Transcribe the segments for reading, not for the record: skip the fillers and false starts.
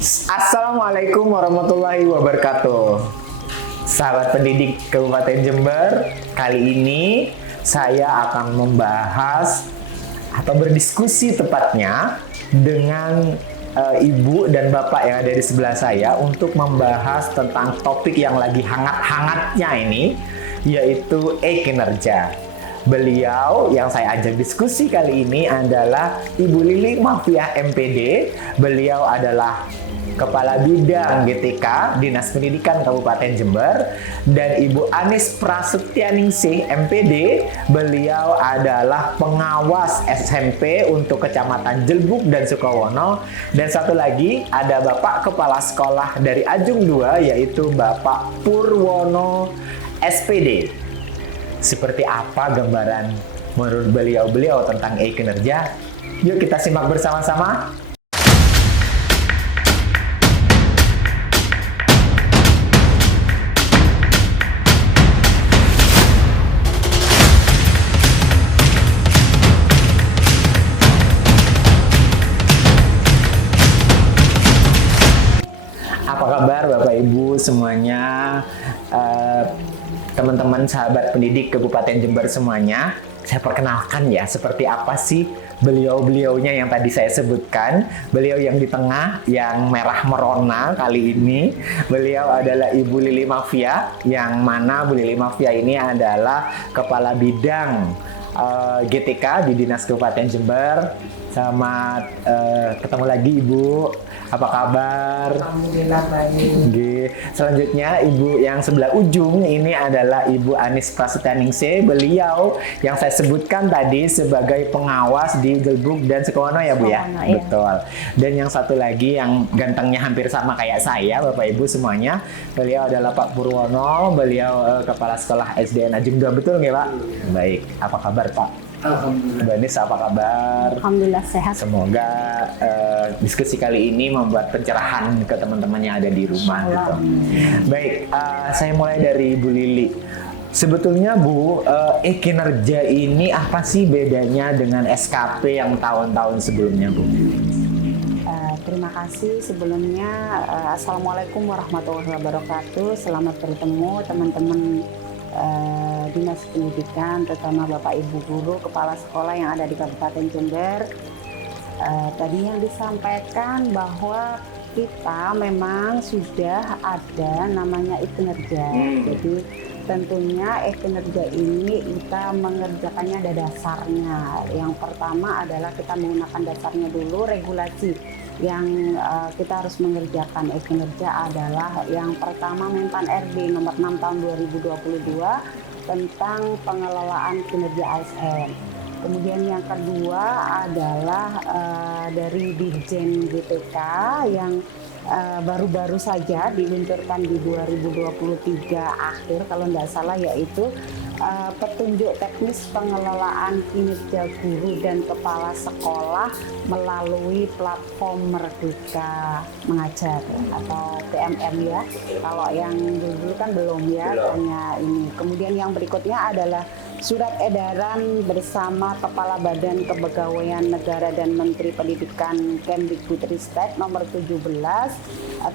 Assalamualaikum warahmatullahi wabarakatuh. Sahabat pendidik Kabupaten Jember, kali ini saya akan membahas atau berdiskusi tepatnya dengan ibu dan bapak yang ada di sebelah saya untuk membahas tentang topik yang lagi hangat-hangatnya ini, yaitu e-kinerja. Beliau yang saya ajak diskusi kali ini adalah Ibu Lili Mafiah MPD. Beliau adalah Kepala Bidang GTK Dinas Pendidikan Kabupaten Jember, dan Ibu Anis Prasetyaningsih MPD. Beliau adalah pengawas SMP untuk Kecamatan Jelbuk dan Sukowono. Dan satu lagi ada Bapak Kepala Sekolah dari Ajung 2, yaitu Bapak Purwono SPD. Seperti apa gambaran menurut beliau-beliau tentang e-kinerja? Yuk kita simak bersama-sama. Apa kabar Bapak Ibu semuanya, teman-teman sahabat pendidik Kabupaten Jember semuanya? Saya perkenalkan ya, seperti apa sih beliau-beliaunya yang tadi saya sebutkan. Beliau yang di tengah, yang merah merona kali ini, beliau adalah Ibu Lili Mafiah, yang mana Bu Lili Mafiah ini adalah Kepala Bidang GTK di Dinas Kabupaten Jember. Selamat ketemu lagi Ibu. Apa kabar? Alhamdulillah baik. Selanjutnya Ibu yang sebelah ujung ini adalah Ibu Anis Prasetyaningsih. Beliau yang saya sebutkan tadi sebagai pengawas di Jelbuk dan Sukowono ya Bu ya? Sukowono, iya. Betul. Dan yang satu lagi yang gantengnya hampir sama kayak saya Bapak Ibu semuanya. Beliau adalah Pak Purwono. Beliau Kepala Sekolah SDN Ajung 2, betul nggak Pak? Baik. Apa kabar Pak? Alhamdulillah. Mbak Anis apa kabar? Alhamdulillah sehat. Semoga diskusi kali ini membuat pencerahan ke teman-teman yang ada di rumah gitu. Baik, saya mulai dari Bu Lili. Sebetulnya Bu, e-kinerja ini apa sih bedanya dengan SKP yang tahun-tahun sebelumnya Bu? Terima kasih sebelumnya. Assalamualaikum warahmatullahi wabarakatuh. Selamat bertemu teman-teman Dinas Pendidikan, terutama Bapak Ibu Guru, Kepala Sekolah yang ada di Kabupaten Jember. Tadi yang disampaikan bahwa kita memang sudah ada namanya e-kinerja. Jadi tentunya e-kinerja ini kita mengerjakannya ada dasarnya. Yang pertama adalah kita menggunakan dasarnya dulu, regulasi yang kita harus mengerjakan e-kinerja adalah yang pertama Menpan RB nomor 6 tahun 2022 tentang pengelolaan kinerja ASN. Kemudian yang kedua adalah dari Dirjen GTK yang baru-baru saja diluncurkan di 2023 akhir kalau tidak salah, yaitu petunjuk teknis pengelolaan kinerja guru dan kepala sekolah melalui platform Merdeka Mengajar atau PMM ya. Kalau yang dulu kan belum ya, hanya ini. Kemudian yang berikutnya adalah Surat Edaran bersama Kepala Badan Kepegawaian Negara dan Menteri Pendidikan Kemdikbudristek nomor 17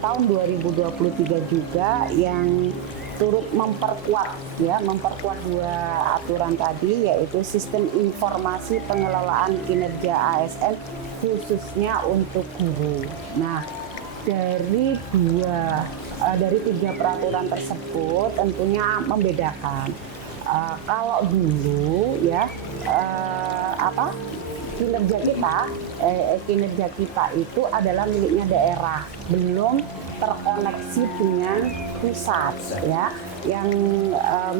tahun 2023 juga yang turut memperkuat dua aturan tadi, yaitu sistem informasi pengelolaan kinerja ASN khususnya untuk guru. Nah, dari tiga peraturan tersebut tentunya membedakan. Kalau dulu ya kinerja kita itu adalah miliknya daerah, belum terkoneksi dengan pusat ya, yang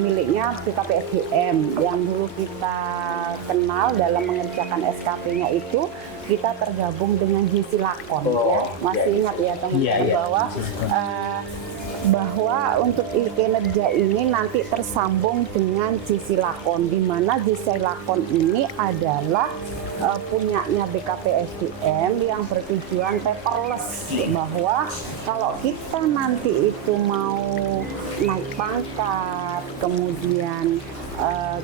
miliknya BKPSDM yang dulu kita kenal dalam mengerjakan SKP-nya itu kita tergabung dengan JC Lakon ya. Masih ingat ya teman-teman bahwa untuk kinerja ini nanti tersambung dengan JC Lakon, di mana JC Lakon ini adalah punyanya BKPSDM yang bertujuan paperless, bahwa kalau kita nanti itu mau naik pangkat, kemudian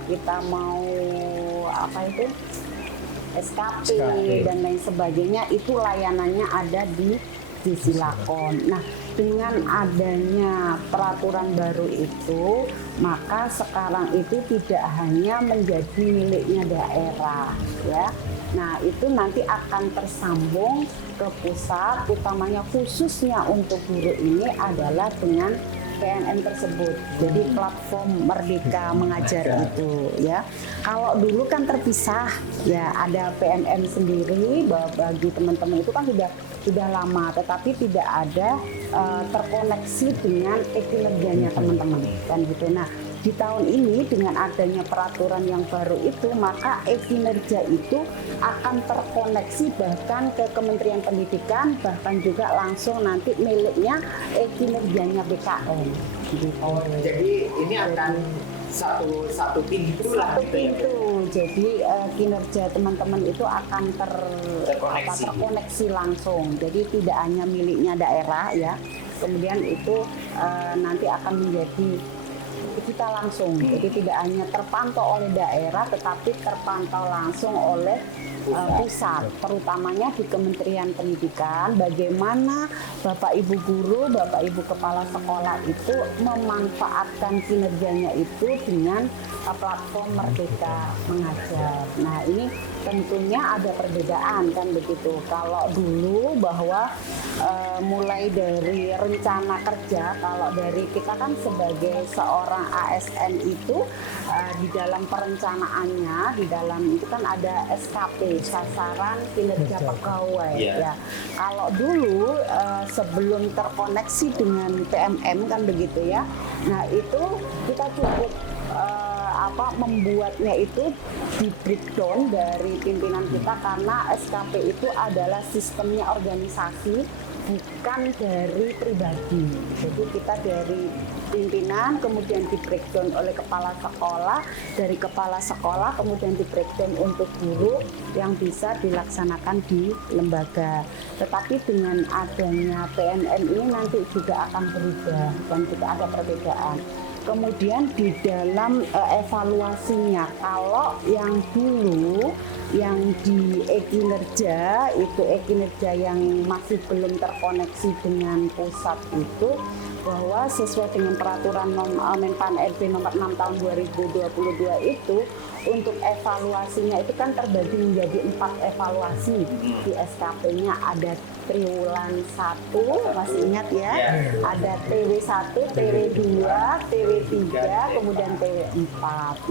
kita mau SKP dan lain sebagainya, itu layanannya ada di Disilakon. Nah, dengan adanya peraturan baru itu, maka sekarang itu tidak hanya menjadi miliknya daerah, ya. Nah, itu nanti akan tersambung ke pusat, utamanya khususnya untuk guru ini adalah dengan PNM tersebut. Jadi platform Merdeka Mengajar itu, ya. Kalau dulu kan terpisah, ya ada PNM sendiri bagi teman-teman itu kan sudah lama, tetapi tidak ada terkoneksi dengan kinerjanya teman-teman, kan gitu. Nah, di tahun ini dengan adanya peraturan yang baru itu, maka kinerja itu akan terkoneksi bahkan ke Kementerian Pendidikan, bahkan juga langsung nanti miliknya kinerjanya BKN. Gitu. Jadi ini akan satu pintu lah. Satu pintu. Jadi kinerja teman-teman itu akan terkoneksi langsung. Jadi tidak hanya miliknya daerah, ya. Kemudian itu nanti akan menjadi kita langsung, jadi tidak hanya terpantau oleh daerah, tetapi terpantau langsung oleh pusat, terutamanya di Kementerian Pendidikan. Bagaimana Bapak Ibu guru, Bapak Ibu kepala sekolah itu memanfaatkan kinerjanya itu dengan platform Merdeka Mengajar. Nah, ini tentunya ada perbedaan, kan begitu. Kalau dulu bahwa mulai dari rencana kerja, kalau dari kita kan sebagai seorang ASN itu di dalam perencanaannya, di dalam itu kan ada SKP, sasaran kinerja pegawai. Ya. Kalau dulu sebelum terkoneksi dengan PMM, kan begitu ya. Nah, itu kita cukup membuatnya itu di breakdown dari pimpinan kita, karena SKP itu adalah sistemnya organisasi, bukan dari pribadi. Jadi kita dari pimpinan, kemudian di breakdown oleh kepala sekolah, dari kepala sekolah kemudian di breakdown untuk guru yang bisa dilaksanakan di lembaga. Tetapi dengan adanya PNM ini nanti juga akan berubah dan juga ada perbedaan. Kemudian di dalam evaluasinya, kalau yang dulu yang di e-kinerja itu e-kinerja yang masih belum terkoneksi dengan pusat itu, bahwa sesuai dengan peraturan Menpan RB nomor 6 tahun 2022 itu, untuk evaluasinya itu kan terbagi menjadi 4 evaluasi. Di SKP-nya ada triwulan 1, masih ingat ya? Ada TW1, TW2, TW3, kemudian TW4.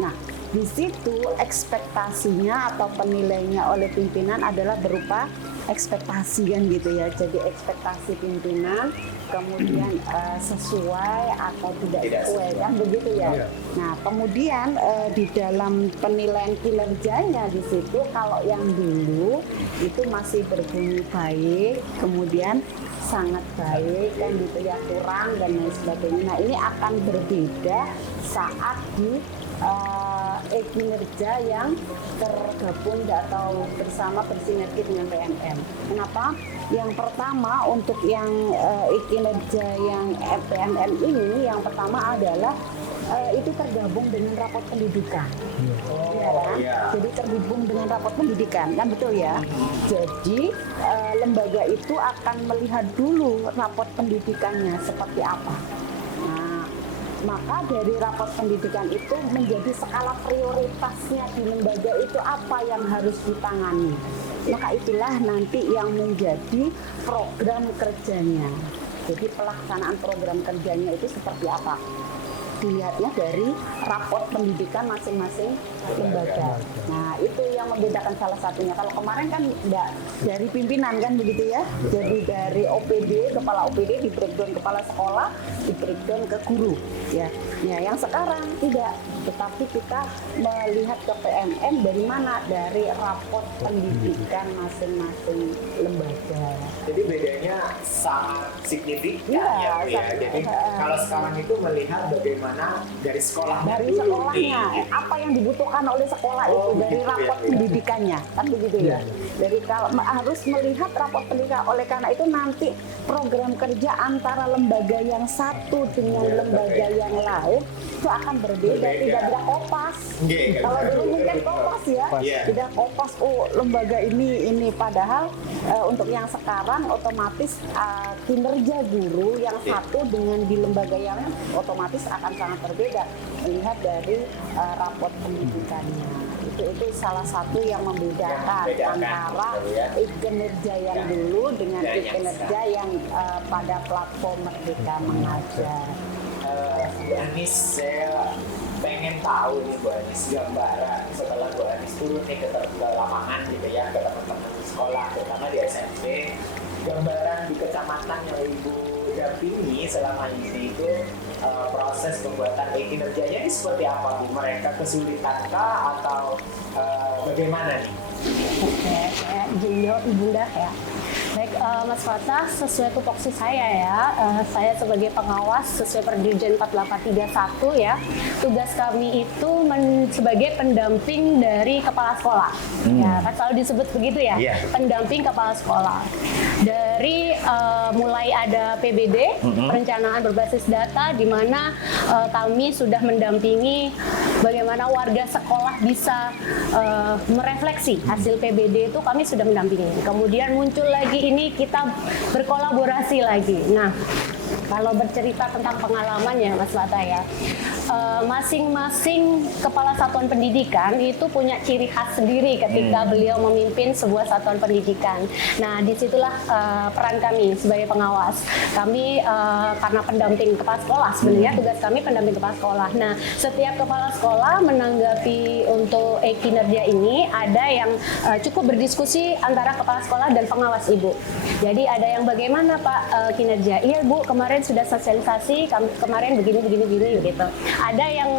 Nah, di situ ekspektasinya atau penilaiannya oleh pimpinan adalah berupa ekspektasi, kan gitu ya. Jadi ekspektasi pimpinan, kemudian sesuai atau tidak sesuai, kan begitu ya. Nah, kemudian di dalam penilaian kinerjanya di situ, kalau yang dulu itu masih berbunyi baik, kemudian sangat baik, kan gitu ya, kurang dan lain sebagainya. Nah, ini akan berbeda saat di kinerja yang tergabung atau bersama bersinergi dengan PNM. Kenapa? Yang pertama, untuk yang kinerja yang PNM ini, yang pertama adalah itu tergabung dengan rapot pendidikan. Ya kan? Jadi terhubung dengan rapot pendidikan, kan betul ya. Jadi lembaga itu akan melihat dulu rapot pendidikannya seperti apa. Nah, maka dari rapot pendidikan itu menjadi skala prioritasnya di lembaga itu apa yang harus ditangani. Maka itulah nanti yang menjadi program kerjanya. Jadi pelaksanaan program kerjanya itu seperti apa? Dilihatnya dari rapot pendidikan masing-masing lembaga. Nah, itu yang membedakan salah satunya. Kalau kemarin kan enggak dari pimpinan, kan begitu ya. Jadi dari OPD, kepala OPD di breakdown kepala sekolah, di breakdown ke guru, ya. Ya, yang sekarang tidak, tetapi kita melihat ke PNM dari mana? Dari rapot pendidikan masing-masing lembaga. Jadi bedanya sangat signifikan ya. Jadi kalau sekarang itu melihat bagaimana dari sekolah, dari sekolahnya, apa yang dibutuhkan oleh sekolah itu dari rapot pendidikannya, kan begitu ya. Dari kalau harus melihat rapot pendidikan, oleh karena itu nanti program kerja antara lembaga yang satu dengan lembaga yang lain itu akan berbeda, tidak tidak Kopas. Nggih, Kalau dulu mungkin Kopas ya, Iya. tidak Kopas. Oh, lembaga ini padahal untuk yang sekarang otomatis kinerja guru yang satu dengan di lembaga yang otomatis akan sangat berbeda melihat dari raport pendidikannya. Itu salah satu yang membedakan antara kinerja yang dulu dengan kinerja yang pada platform Merdeka Mengajar. Bu Anis, saya pengen tahu nih Bu Anis, gambaran setelah Bu Anis turun nih ke lapangan gitu ya, ke teman-teman di sekolah, terutama di SMP, gambaran di kecamatan yang Ibu dampingi selama ini itu proses pembuatan kinerjanya ini seperti apa Bu? Mereka kesulitan kah atau bagaimana nih? Oke, saya izin jawab Ibunda ya. Baik, Mas Fatah, sesuai tupoksi saya ya, saya sebagai pengawas sesuai Perdirjen 4831 ya, tugas kami itu sebagai pendamping dari kepala sekolah. Ya, kan selalu disebut begitu ya, pendamping kepala sekolah. Dari mulai ada PBD, perencanaan berbasis data, di mana kami sudah mendampingi bagaimana warga sekolah bisa merefleksi hasil PBD itu, kami sudah mendampingi. Kemudian muncul lagi ini kita berkolaborasi lagi. Nah, kalau bercerita tentang pengalamannya Mas Lata ya, masing-masing kepala satuan pendidikan itu punya ciri khas sendiri ketika beliau memimpin sebuah satuan pendidikan. Nah, disitulah peran kami sebagai pengawas. Kami karena pendamping kepala sekolah, sebenarnya tugas kami pendamping kepala sekolah. Nah, setiap kepala sekolah menanggapi untuk kinerja ini ada yang cukup berdiskusi antara kepala sekolah dan pengawas Ibu. Jadi ada yang bagaimana Pak kinerja? Iya Bu, kemarin sudah sosialisasi, kemarin begini gitu. Ada yang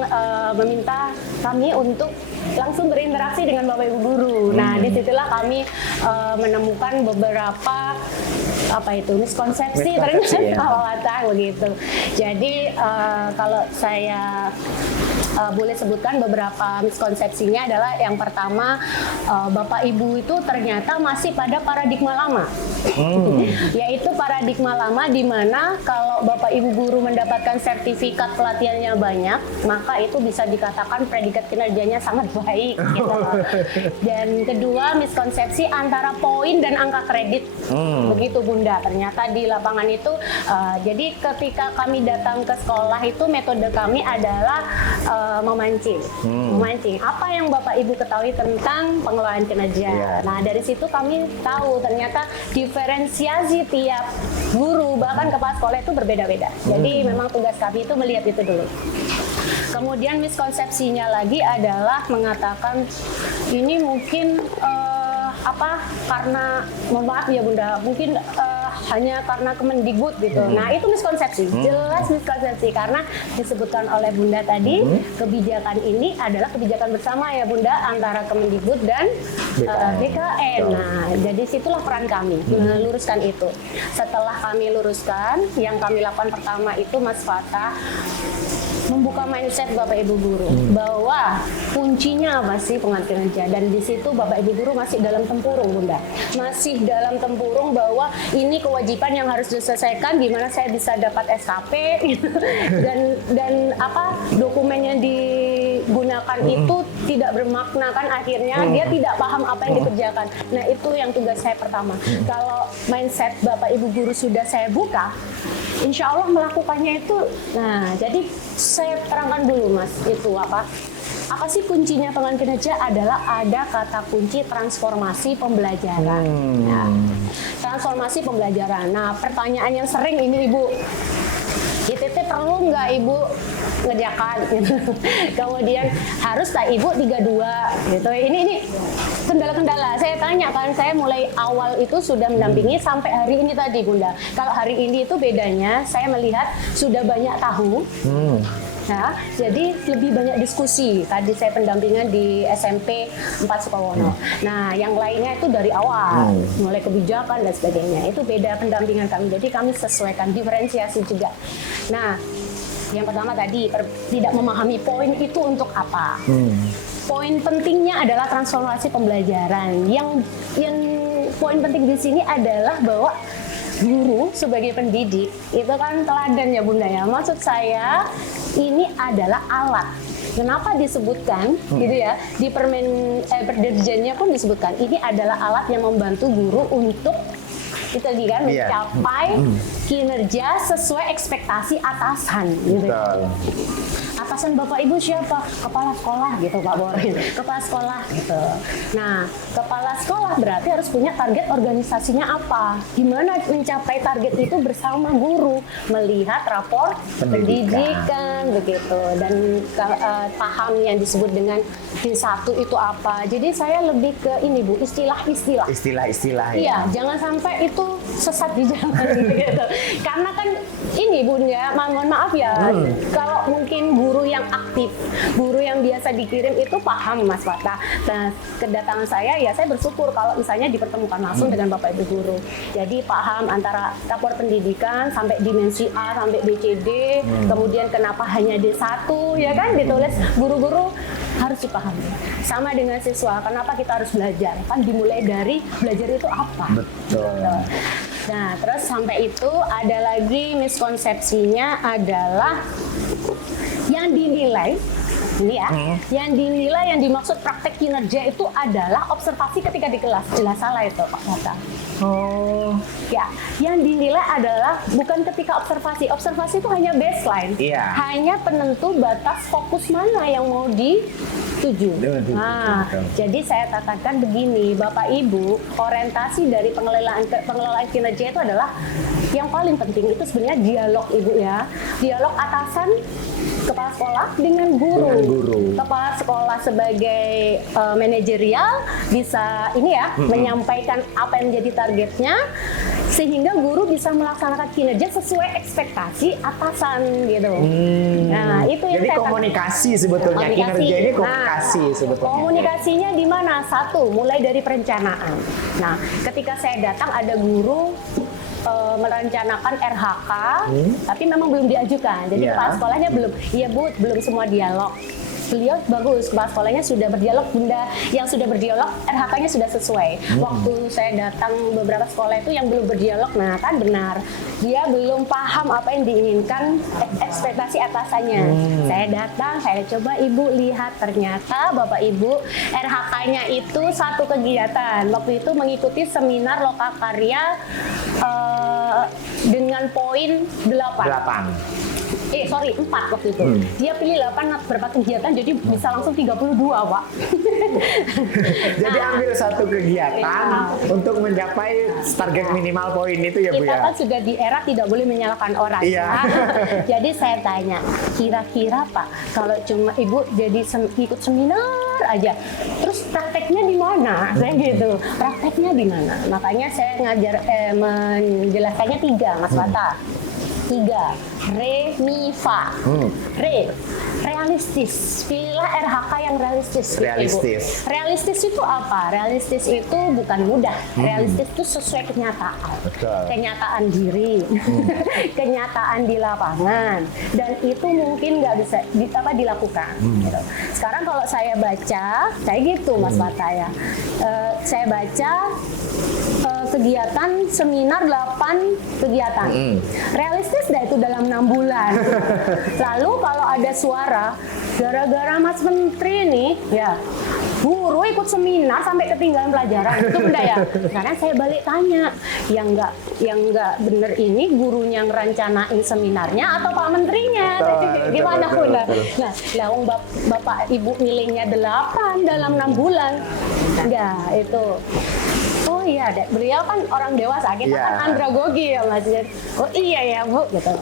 meminta kami untuk langsung berinteraksi dengan Bapak Ibu guru. Nah, disitulah kami menemukan beberapa miskonsepsi ternyata begitu. Jadi kalau saya boleh sebutkan beberapa miskonsepsinya adalah yang pertama, Bapak Ibu itu ternyata masih pada paradigma lama. Yaitu paradigma lama di mana kalau Bapak Ibu guru mendapatkan sertifikat pelatihannya banyak, maka itu bisa dikatakan predikat kinerjanya sangat baik gitu. Dan kedua, miskonsepsi antara poin dan angka kredit. Begitu Bunda. Ternyata di lapangan itu jadi ketika kami datang ke sekolah itu metode kami adalah memancing. Apa yang Bapak Ibu ketahui tentang pengelolaan kinerja. Nah, dari situ kami tahu ternyata diferensiasi tiap guru bahkan kepala sekolah itu berbeda-beda. Jadi memang tugas kami itu melihat itu dulu. Kemudian miskonsepsinya lagi adalah mengatakan ini mungkin karena mohon maaf ya Bunda, mungkin hanya karena Kemendikbud gitu. Nah, itu miskonsepsi, jelas miskonsepsi karena disebutkan oleh Bunda tadi, kebijakan ini adalah kebijakan bersama ya Bunda antara Kemendikbud dan BKN. Nah, jadi situlah peran kami meluruskan itu. Setelah kami luruskan, yang kami lakukan pertama itu Mas Fatah membuka mindset Bapak Ibu guru bahwa kuncinya apa sih pengertian kinerja, dan di situ Bapak Ibu guru masih dalam tempurung Bunda, masih dalam tempurung bahwa ini kewajiban yang harus diselesaikan, gimana saya bisa dapat SKP dan dokumen yang digunakan itu tidak bermakna kan, akhirnya dia tidak paham apa yang dikerjakan. Nah, itu yang tugas saya pertama. Kalau mindset Bapak Ibu guru sudah saya buka, insya Allah melakukannya itu. Nah, jadi saya terangkan dulu Mas, itu apa sih kuncinya pengelolaan kinerja adalah ada kata kunci transformasi pembelajaran. Nah, transformasi pembelajaran. Nah, pertanyaan yang sering ini Ibu, ITT perlu nggak Ibu ngerjakan? Kemudian harus tak Ibu 32 gitu. Ini kendala-kendala. Saya tanya kan, saya mulai awal itu sudah mendampingi sampai hari ini tadi Bunda. Kalau hari ini itu bedanya saya melihat sudah banyak tahu. Nah, jadi lebih banyak diskusi. Tadi saya pendampingan di SMP 4 Sukawono. Nah, yang lainnya itu dari awal, mulai kebijakan dan sebagainya. Itu beda pendampingan kami. Jadi kami sesuaikan, diferensiasi juga. Nah, yang pertama tadi tidak memahami poin itu untuk apa. Poin pentingnya adalah transformasi pembelajaran. Yang poin penting di sini adalah bahwa guru sebagai pendidik itu kan teladan ya Bunda ya. Maksud saya ini adalah alat. Kenapa disebutkan gitu ya, di Perdirjennya pun disebutkan ini adalah alat yang membantu guru untuk itu tadi kan mencapai kinerja sesuai ekspektasi atasan gitu. Betul. Atasan Bapak Ibu siapa? Kepala sekolah gitu Pak Borin. Kepala sekolah gitu. Nah, kepala sekolah berarti harus punya target organisasinya apa? Gimana mencapai target itu bersama guru, melihat rapor pendidikan begitu, dan paham yang disebut dengan D1 itu apa. Jadi saya lebih ke ini Bu, istilah-istilah. Istilah-istilah ya. Iya, jangan sampai itu sesat di jalan gitu. Karena kan ini Bunda, mohon maaf ya, kalau mungkin guru yang aktif, guru yang biasa dikirim itu paham Mas Fatah. Nah, kedatangan saya ya saya bersyukur kalau misalnya dipertemukan langsung dengan Bapak Ibu guru. Jadi paham antara rapor pendidikan sampai dimensi A sampai BCD, kemudian kenapa hanya D1 ya kan ditulis, guru-guru harus dipahami. Sama dengan siswa, kenapa kita harus belajar? Kan dimulai dari belajar itu apa? Betul. Nah, terus sampai itu ada lagi miskonsepsinya adalah yang dinilai ini ya, yang dinilai yang dimaksud praktek kinerja itu adalah observasi ketika di kelas. Jelas salah itu Pak Mata. Oh. Ya, yang dinilai adalah bukan ketika observasi. Observasi itu hanya baseline, hanya penentu batas fokus mana yang mau dituju. Nah, jadi saya katakan begini, Bapak Ibu, orientasi dari pengelolaan kinerja itu adalah yang paling penting itu sebenarnya dialog Ibu ya, dialog atasan kepala sekolah dengan guru. Kepala sekolah sebagai manajerial bisa ini ya menyampaikan apa yang menjadi targetnya sehingga guru bisa melaksanakan kinerja sesuai ekspektasi atasan gitu. Nah, itu yang jadi saya komunikasi sebetulnya kinerja ini komunikasi sebetulnya. Komunikasinya di mana? Satu, mulai dari perencanaan. Nah, ketika saya datang ada guru merencanakan RHK, tapi memang belum diajukan. Jadi kepala sekolahnya belum. Iya Bu, belum semua dialog. Beliau bagus, kepala sekolahnya sudah berdialog, Bunda. Yang sudah berdialog, RHK-nya sudah sesuai. Waktu saya datang beberapa sekolah itu yang belum berdialog, nah kan benar. Dia belum paham apa yang diinginkan ekspektasi atasannya. Saya datang, saya coba Ibu lihat, ternyata Bapak Ibu RHK-nya itu satu kegiatan. Waktu itu mengikuti seminar lokakarya dengan poin 8. 4 waktu itu. Dia pilih 8 berapa kegiatan, jadi bisa langsung 32, Pak. Jadi ambil satu kegiatan untuk mencapai target minimal poin itu ya Bu ya. Kita kan sudah di era tidak boleh menyalahkan orang. Iya. Jadi saya tanya, kira-kira Pak, kalau cuma Ibu jadi ikut seminar aja, terus prakteknya di mana? Saya gitu. Prakteknya di mana? Makanya saya menjelaskannya 3, Mas Fata. 3, re, mi, fa. Re, realistis. Pilihlah RHK yang realistis. Realistis. Ibu. Realistis itu apa? Realistis itu bukan mudah. Realistis itu sesuai kenyataan. Betul. Kenyataan diri, kenyataan di lapangan, dan itu mungkin nggak bisa dilakukan. Gitu. Sekarang kalau saya baca, kayak gitu Mas Mata ya. Saya baca kegiatan seminar 8 kegiatan. Realistis dah itu dalam 6 bulan. Lalu kalau ada suara gara-gara Mas Menteri nih ya guru ikut seminar sampai ketinggalan pelajaran, itu benda ya. Sekarang saya balik tanya, yang nggak bener ini gurunya ngerencanain seminarnya atau Pak Menterinya? Gimana Bunda? Nah, lawang Bapak Ibu milihnya 8 dalam 6 bulan. Ya, itu. Oh iya, beliau kan orang dewasa, kita kan andragogi ya Mas. Oh iya ya Bu, gitu.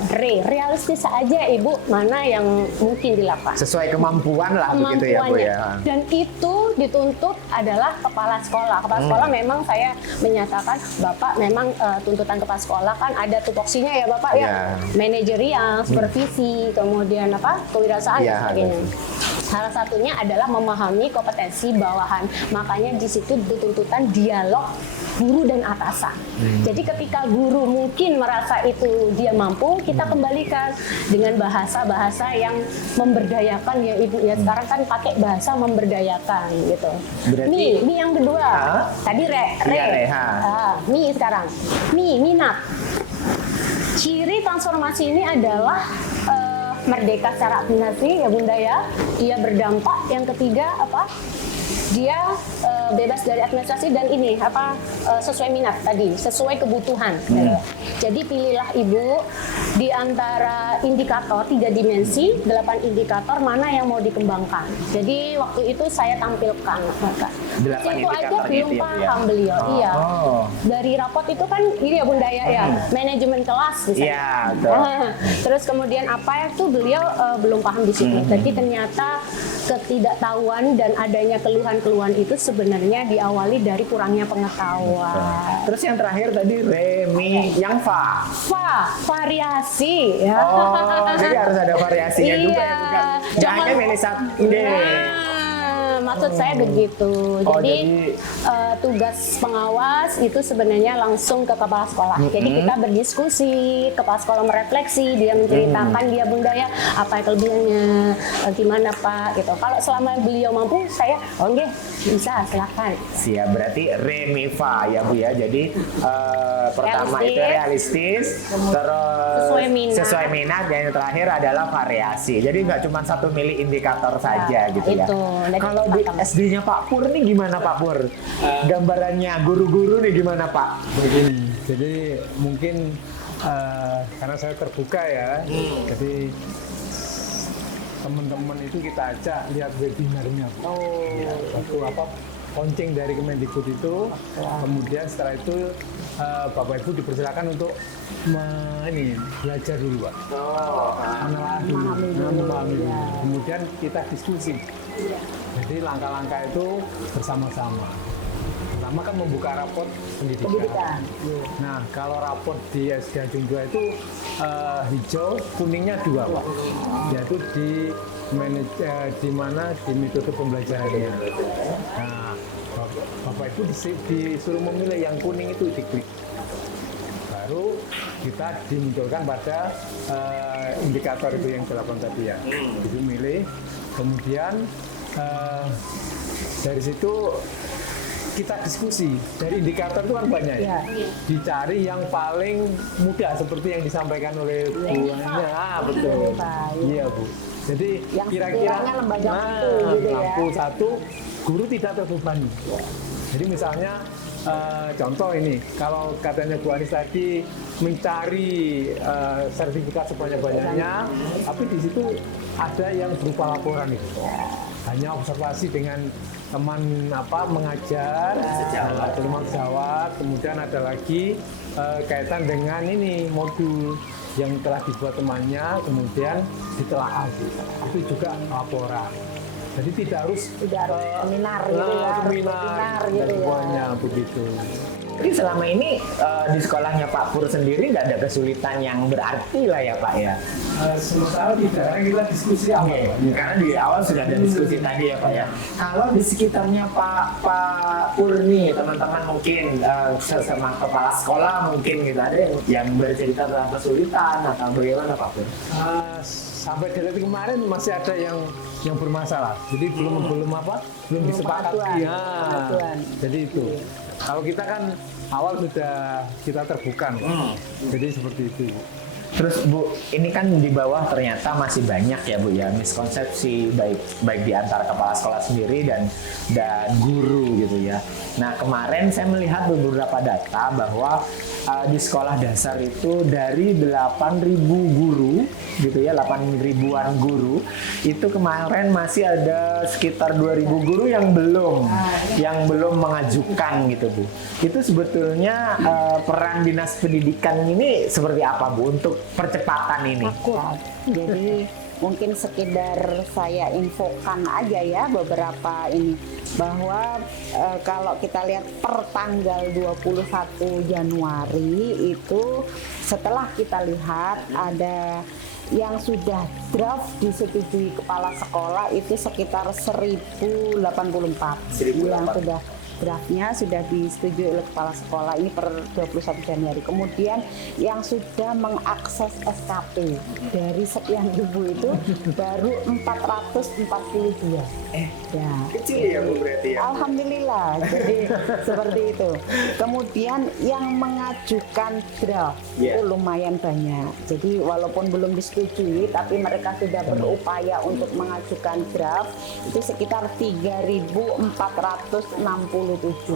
Realistis aja Ibu, mana yang mungkin dilakukan. Sesuai kemampuan lah begitu ya Bu ya. Dan itu dituntut adalah kepala sekolah. Kepala sekolah memang saya menyatakan, Bapak memang tuntutan kepala sekolah kan ada tupoksinya ya Bapak ya. Manajerial, supervisi, kemudian kewirausahaan dan sebagainya. Salah satunya adalah memahami kompetensi bawahan. Makanya di situ dituntutan dialog guru dan atasan. Jadi ketika guru mungkin merasa itu dia mampu, kita kembalikan dengan bahasa-bahasa yang memberdayakan ya Ibu ya. Sekarang kan pakai bahasa memberdayakan gitu. Berarti, Mi yang kedua. Tadi mi sekarang. Minat. Ciri transformasi ini adalah merdeka secara administrasi ya Bunda ya. Dia berdampak. Yang ketiga apa? Dia bebas dari administrasi dan ini apa sesuai minat tadi, sesuai kebutuhan. Jadi pilihlah Ibu di antara indikator 3 dimensi, 8 indikator mana yang mau dikembangkan. Jadi waktu itu saya tampilkan Bapak. 8 Itu aja indikator belum gitu ya, Bu, ya? paham beliau. Iya. Oh. Dari rapot itu kan ini ya Bunda ya, manajemen kelas misalnya. Iya, betul. Terus kemudian apa itu beliau belum paham di situ. Jadi ternyata ketidaktahuan dan adanya keluhan-keluhan itu sebenarnya diawali dari kurangnya pengetahuan. Terus yang terakhir tadi Remi, yang Fa. Variasi ya. Oh, jadi harus ada variasinya juga ya, bukan? Jangan Jangan milih satu deh. Maksud saya begitu. Oh, Jadi tugas pengawas itu sebenarnya langsung ke kepala sekolah. Jadi kita berdiskusi, kepala sekolah merefleksi, dia menceritakan dia Bunda ya apa kelebihannya, gimana Pak gitu. Kalau selama beliau mampu, saya nggih bisa silakan. Siap, berarti Remifa ya Bu ya. Jadi pertama itu realistis, terus sesuai minat, dan yang terakhir adalah variasi. Jadi nggak cuma satu milih indikator saja gitu ya. Itu. Kalau di SD-nya Pak Pur nih gimana Pak Pur? Gambarannya guru-guru nih gimana Pak? Begini, jadi mungkin karena saya terbuka ya, jadi teman-teman itu kita ajak lihat webinarnya. Ya, satu apa launching dari Kemendikbud itu, kemudian setelah itu Bapak Ibu dipersilakan untuk belajar dulu Pak. Menelaah dulu, memahami dulu. Kemudian kita diskusi. Jadi langkah-langkah itu bersama-sama. Pertama kan membuka raport pendidikan. Nah, kalau raport di SD Ajung 2 itu hijau, kuningnya 2 Pak. Yaitu di mana di metode pembelajarannya. Nah, Bapak Ibu disuruh memilih yang kuning itu diklik. Baru kita dimunculkan pada indikator itu yang 8 tadi ya. Itu milih, kemudian dari situ kita diskusi. Dari indikator itu kan banyak ya. Dicari yang paling mudah seperti yang disampaikan oleh Bu Anya. Betul. Iya Bu. Jadi kira-kira mampu satu guru tidak terbebani. Jadi misalnya contoh ini, kalau katanya Bu Anis tadi mencari sertifikat sebanyak-banyaknya, tapi di situ ada yang berupa laporan itu. Hanya observasi dengan teman mengajar, teman sejawat, kemudian ada lagi kaitan dengan ini modul yang telah dibuat temannya, kemudian ditelaah. Itu juga laporan. Jadi tidak harus seminar gitu ya, seminar gitu semuanya begitu. Jadi selama ini di sekolahnya Pak Pur sendiri nggak ada kesulitan yang berarti lah ya Pak ya? Sementara tidak, karena kita diskusi awal. Karena di awal sudah ada diskusi tadi ya Pak ya. Kalau di sekitarnya Pak Pur nih, teman-teman mungkin sesama kepala sekolah mungkin gitu, ada yang bercerita tentang kesulitan atau bagaimana Pak Pur? Sampai detik kemarin masih ada yang bermasalah. Jadi belum disepakati. Ya. Jadi itu. Kalau kita kan awal sudah kita terbuka. Jadi seperti itu. Terus Bu, ini kan di bawah ternyata masih banyak ya Bu ya miskonsepsi baik di antara kepala sekolah sendiri dan guru gitu ya. Nah kemarin saya melihat beberapa data bahwa di sekolah dasar itu dari 8.000 guru gitu ya, 8.000-an guru itu kemarin masih ada sekitar 2.000 guru yang belum mengajukan gitu Bu. Itu sebetulnya peran dinas pendidikan ini seperti apa Bu untuk percepatan ini? Jadi mungkin sekedar saya infokan aja ya beberapa ini bahwa kalau kita lihat per tanggal 21 Januari itu setelah kita lihat ada yang sudah draft disetujui kepala sekolah itu sekitar 1084 yang sudah draftnya sudah disetujui oleh kepala sekolah ini per 21 Januari. Kemudian yang sudah mengakses SKP dari sekian ribu itu baru 442. Ya. Kecil ya Bu berarti ya. Alhamdulillah, jadi seperti itu. Kemudian yang mengajukan draft itu lumayan banyak. Jadi walaupun belum disetujui, tapi mereka sudah berupaya untuk mengajukan draft itu sekitar 3.467.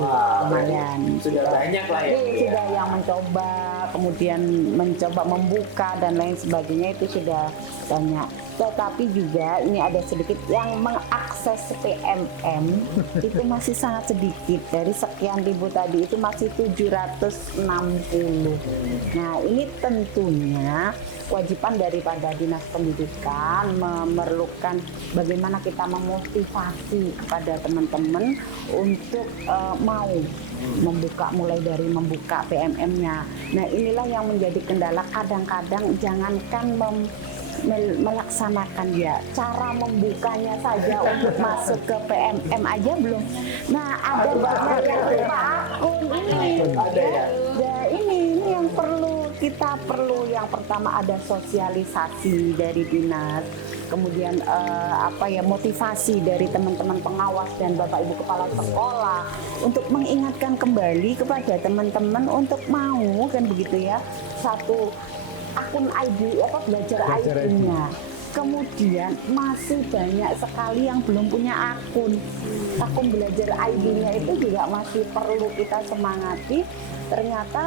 Lumayan. Sudah banyak lah ya. Sudah yang mencoba, kemudian mencoba membuka dan lain sebagainya itu sudah banyak. Tetapi juga ini ada sedikit yang mengakses PMM itu masih sangat sedikit. Dari sekian ribu tadi itu masih 760. Nah ini tentunya kewajiban daripada Dinas Pendidikan memerlukan bagaimana kita memotivasi kepada teman-teman untuk mau membuka, mulai dari membuka PMM-nya. Nah inilah yang menjadi kendala, kadang-kadang jangankan melaksanakan ya, cara membukanya saja untuk masuk ke PMM aja belum. Nah ada banyak yang lupa akun ini. Ya, ini yang kita perlu yang pertama ada sosialisasi dari dinas. Kemudian motivasi dari teman-teman pengawas dan Bapak Ibu Kepala Sekolah untuk mengingatkan kembali kepada teman-teman untuk mau kan begitu ya, satu akun ID belajar ID-nya. Kemudian masih banyak sekali yang belum punya akun belajar ID-nya itu juga masih perlu kita semangati. Ternyata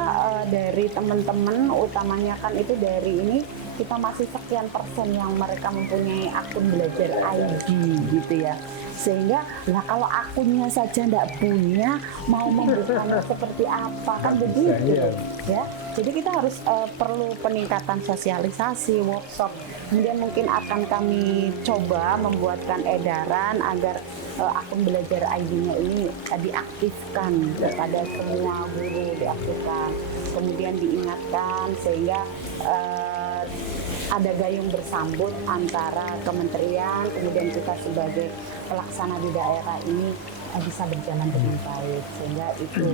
dari teman-teman utamanya kan itu dari ini kita masih sekian persen yang mereka mempunyai akun belajar ID gitu ya. Sehingga lah kalau akunnya saja tidak punya, mau membukanya seperti apa kan begitu ya. Jadi kita harus perlu peningkatan sosialisasi, workshop. Kemudian mungkin akan kami coba membuatkan edaran agar akun belajar ID-nya ini diaktifkan kepada semua guru, diaktifkan. Kemudian diingatkan sehingga ada gayung bersambut antara kementerian, kemudian kita sebagai pelaksana di daerah ini bisa berjalan dengan baik. Sehingga itu,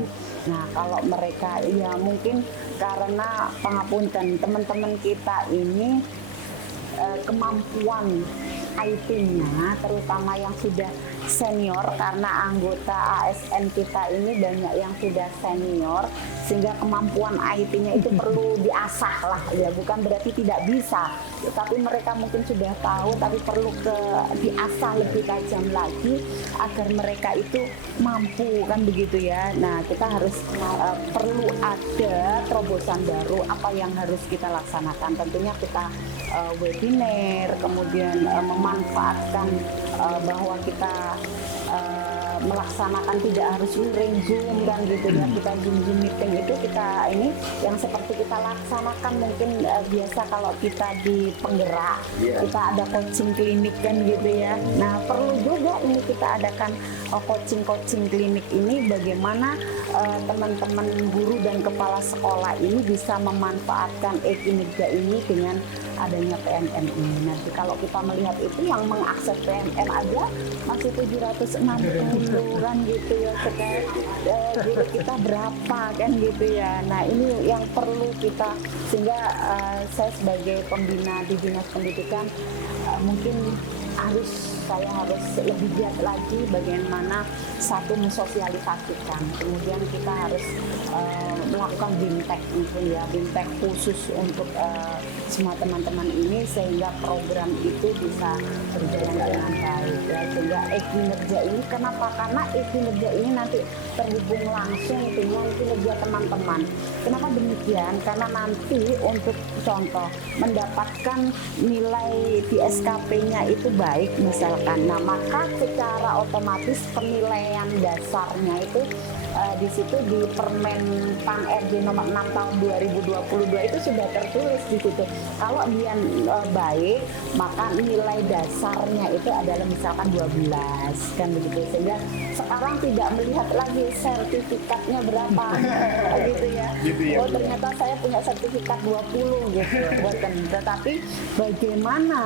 nah kalau mereka ya mungkin karena pangapunten teman-teman kita ini kemampuan IT-nya terutama yang sudah senior, karena anggota ASN kita ini banyak yang sudah senior sehingga kemampuan IT-nya itu perlu diasah lah ya, bukan berarti tidak bisa, tapi mereka mungkin sudah tahu tapi perlu diasah lebih tajam lagi agar mereka itu mampu kan begitu ya. Nah kita harus perlu ada terobosan baru apa yang harus kita laksanakan, tentunya kita webinar, kemudian memanfaatkan bahwa kita melaksanakan tidak harus luring Zoom dan gitu ya, kita Zoom meeting itu kita ini yang seperti kita laksanakan mungkin biasa kalau kita di penggerak kita ada coaching klinik kan gitu ya. Nah perlu juga ini kita adakan coaching klinik ini bagaimana teman-teman guru dan kepala sekolah ini bisa memanfaatkan e-kinerja ini dengan adanya PMM ini. Nanti kalau kita melihat itu yang mengakses PMM aja masih 760 kan gitu ya, jadi kita berapa kan gitu ya. Nah ini yang perlu kita, sehingga saya sebagai pembina di Dinas Pendidikan mungkin saya harus lebih giat lagi bagaimana satu mensosialisasikan, kemudian kita harus melakukan BIMTEK mungkin ya, BIMTEK khusus untuk semua teman-teman ini sehingga program itu bisa berjalan dengan baik ya. Sehingga e-kinerja ini kenapa? Karena e-kinerja ini nanti terhubung langsung dengan kinerja teman-teman. Kenapa demikian? Karena nanti untuk contoh mendapatkan nilai di SKP-nya itu baik misalkan, nah maka secara otomatis penilaian dasarnya itu di situ di Permen Pan RB nomor 6 tahun 2022 itu sudah tertulis di situ. Kalau dia baik, maka nilai dasarnya itu adalah misalkan 12 kan begitu. Sehingga sekarang tidak melihat lagi sertifikatnya berapa gitu ya. Oh ternyata saya punya sertifikat 20 gitu. Tetapi bagaimana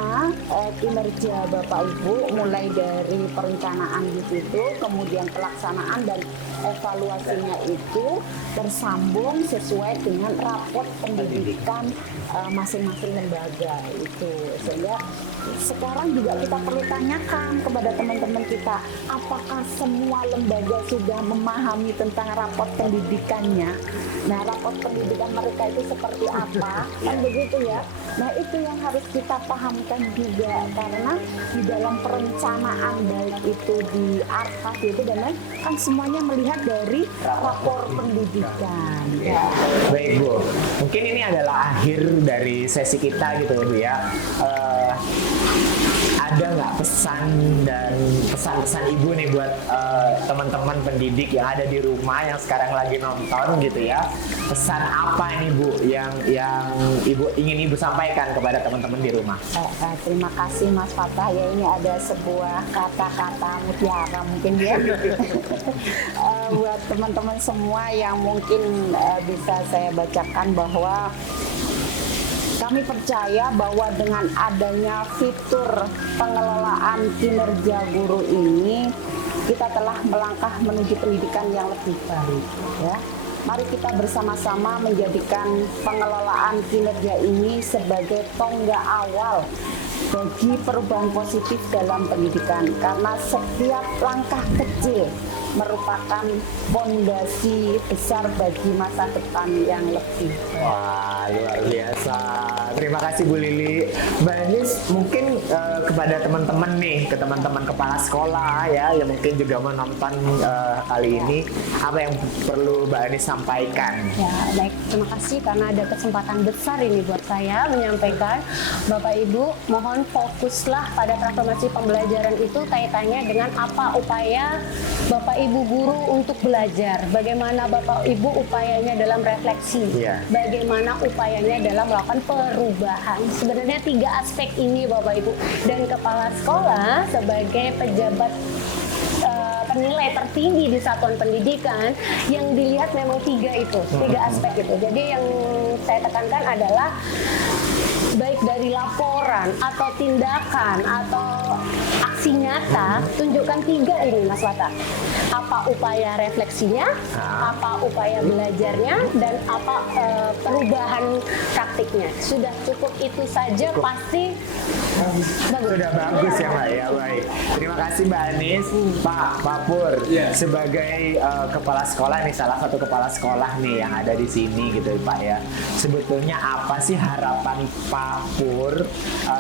kinerja Bapak Ibu mulai dari perencanaan di situ, kemudian pelaksanaan dan evaluasinya itu bersambung sesuai dengan raport pendidikan masing-masing lembaga itu. Sehingga sekarang juga kita perlu tanyakan kepada teman-teman kita, apakah semua lembaga sudah memahami tentang raport pendidikannya? Nah, raport pendidikan mereka itu seperti apa? Kan begitu ya. Nah, itu yang harus kita pahamkan juga, karena di dalam perencanaan baik itu di arkas itu dan lain, kan semuanya melihat dari rapor pendidikan. Ya. Baik Bu, mungkin ini adalah akhir dari sesi kita gitu ya Bu ya. Ada nggak pesan dan pesan-pesan Ibu nih buat teman-teman pendidik yang ada di rumah yang sekarang lagi nonton gitu ya? Pesan apa ini Bu yang Ibu ingin Ibu sampaikan kepada teman-teman di rumah? Terima kasih Mas Fatah ya, ini ada sebuah kata-kata mutiara mungkin ya buat teman-teman semua yang mungkin bisa saya bacakan, bahwa kami percaya bahwa dengan adanya fitur pengelolaan kinerja guru ini, kita telah melangkah menuju pendidikan yang lebih baik. Ya. Mari kita bersama-sama menjadikan pengelolaan kinerja ini sebagai tonggak awal bagi perubahan positif dalam pendidikan, karena setiap langkah kecil merupakan fondasi besar bagi masa depan yang lebih. Wah, luar biasa. Terima kasih Bu Lili. Mbak Anis, mungkin kepada teman-teman nih, ke teman-teman kepala sekolah ya, yang mungkin juga menonton kali ini, apa yang perlu Mbak Anis sampaikan? Ya, baik. Terima kasih karena ada kesempatan besar ini buat saya menyampaikan. Bapak Ibu, mohon fokuslah pada transformasi pembelajaran itu kaitannya dengan apa upaya Bapak Ibu guru untuk belajar, bagaimana Bapak Ibu upayanya dalam refleksi, bagaimana upayanya dalam melakukan perubahan. Sebenarnya 3 aspek ini Bapak Ibu, dan kepala sekolah sebagai pejabat penilai tertinggi di satuan pendidikan yang dilihat memang 3 itu, 3 aspek itu. Jadi yang saya tekankan adalah baik dari laporan atau tindakan atau aksi nyata, tunjukkan 3 ini Mas Wata. Apa upaya refleksinya, apa upaya belajarnya, dan apa perubahan praktiknya. Sudah cukup itu saja, pasti bagus. Sudah bagus ya Mbak ya, baik. Terima kasih Mbak Anis. Pak Pur, sebagai kepala sekolah nih, salah satu kepala sekolah nih yang ada di sini gitu Pak ya. Sebetulnya apa sih harapan Pak Pur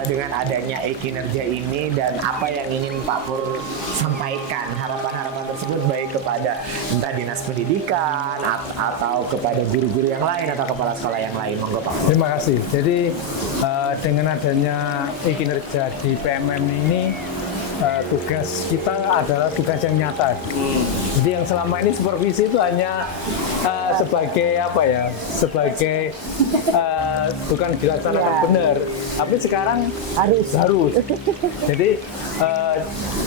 dengan adanya e-kinerja ini, dan apa yang ingin Pak Pur sampaikan, harapan-harapan tersebut baik kepada entah dinas pendidikan atau kepada guru-guru yang lain atau kepala sekolah yang lain. Monggo Pak. Terima kasih. Jadi dengan adanya e-kinerja di PMM ini, tugas kita adalah tugas yang nyata. Jadi yang selama ini supervisi itu hanya sebagai apa ya, sebagai bukan dilaksanakan benar, tapi sekarang harus. Jadi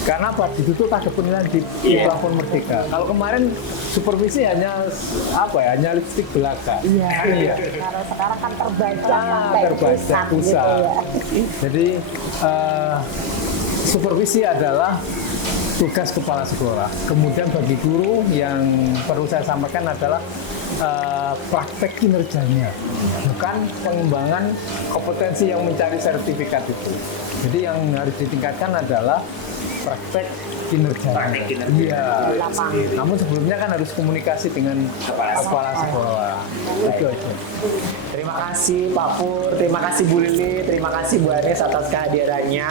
karena apa? Ditutup ada penilaian di plafon Merdeka. Kalau kemarin supervisi hanya apa ya, hanya lipstik belaka. Iya. Karena sekarang kan terbaca pusat. gitu ya. Jadi supervisi adalah tugas kepala sekolah. Kemudian bagi guru yang perlu saya sampaikan adalah praktek kinerjanya, bukan pengembangan kompetensi yang mencari sertifikat itu. Jadi yang harus ditingkatkan adalah praktek kinerja. Iya. Namun sebelumnya kan harus komunikasi dengan kepala sekolah. Itu aja. Terima kasih Pak Pur, terima kasih Bu Lili, terima kasih Bu Anis atas kehadirannya.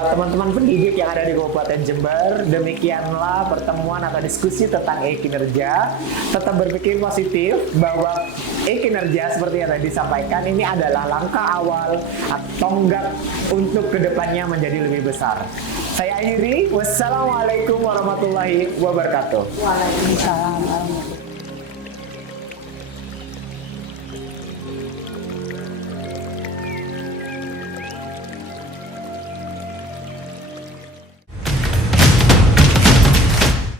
Teman-teman pendidik yang ada di Kabupaten Jember, demikianlah pertemuan atau diskusi tentang e-kinerja. Tetap berpikir positif bahwa e-kinerja seperti yang tadi disampaikan, ini adalah langkah awal atau tonggak untuk kedepannya menjadi lebih besar. Saya akhiri, wassalamualaikum warahmatullahi wabarakatuh. Waalaikumsalam warahmatullahi